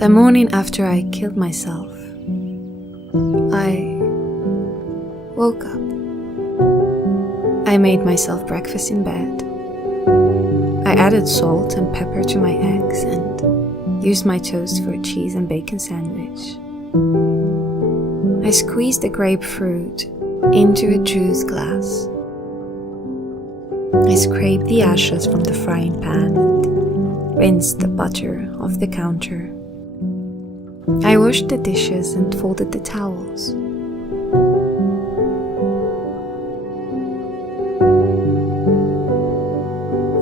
The morning after I killed myself, I woke up. I made myself breakfast in bed. I added salt and pepper to my eggs and used my toast for a cheese and bacon sandwich. I squeezed the grapefruit into a juice glass. I scraped the ashes from the frying pan and rinsed the butter off the counter. I washed the dishes and folded the towels.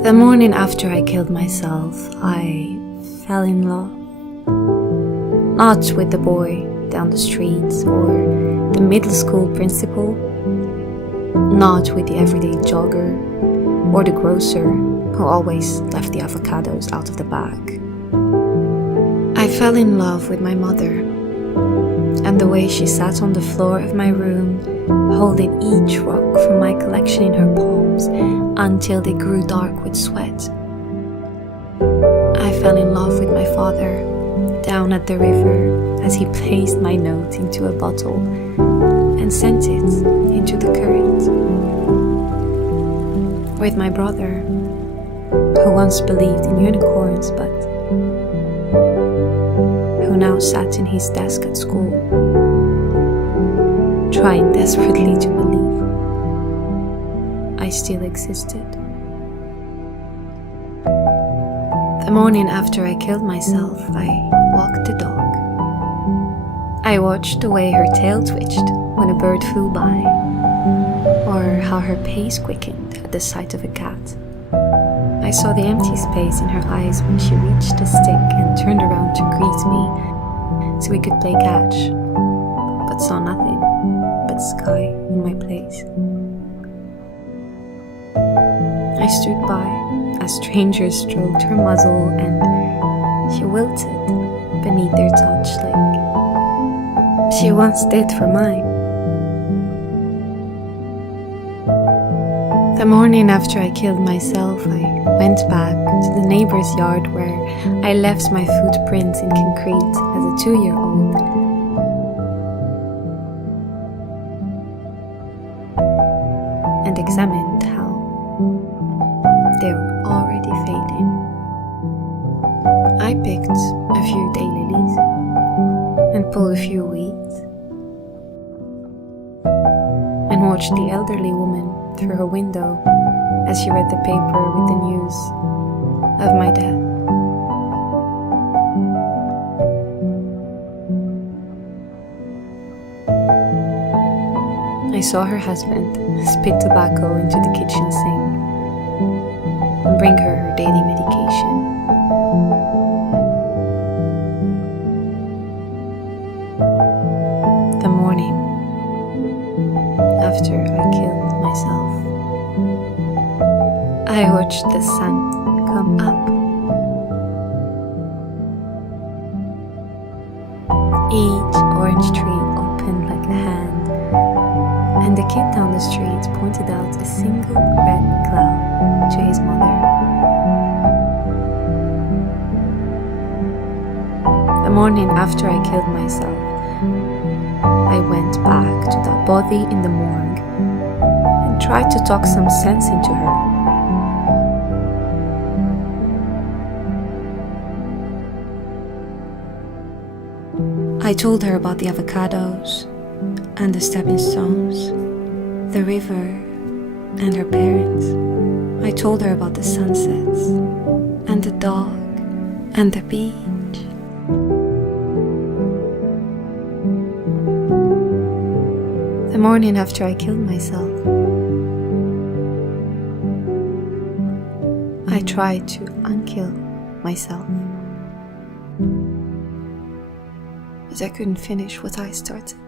The morning after I killed myself, I fell in love. Not with the boy down the street or the middle school principal, not with the everyday jogger or the grocer who always left the avocados out of the bag. I fell in love with my mother and the way she sat on the floor of my room, holding each rock from my collection in her palms until they grew dark with sweat. I fell in love with my father down at the river as he placed my note into a bottle and sent it into the current. With my brother, who once believed in unicorns but who now sat in his desk at school, trying desperately to believe I still existed. The morning after I killed myself, I walked the dog. I watched the way her tail twitched when a bird flew by, or how her pace quickened at the sight of a cat. I saw the empty space in her eyes when she reached the stick and turned around to greet me so we could play catch, but saw nothing but sky in my place. I stood by as strangers stroked her muzzle and she wilted beneath their touch like she once did for mine. The morning after I killed myself, I went back to the neighbor's yard where I left my footprints in concrete as a 2-year-old. And examined how they were already fading. I picked a few daylilies and pulled a few weeds and watched the elderly woman through her window as she read the paper with the news of my death. I saw her husband spit tobacco into the kitchen sink and bring her daily medication. The morning after I killed myself, I watched the sun come up. Each orange tree opened like a hand, and the kid down the street pointed out a single red cloud to his mother. The morning after I killed myself, I went back to that body in the morgue and tried to talk some sense into her. I told her about the avocados and the stepping stones, the river and her parents. I told her about the sunsets and the dog and the beach. The morning after I killed myself, I tried to unkill myself, but I couldn't finish what I started.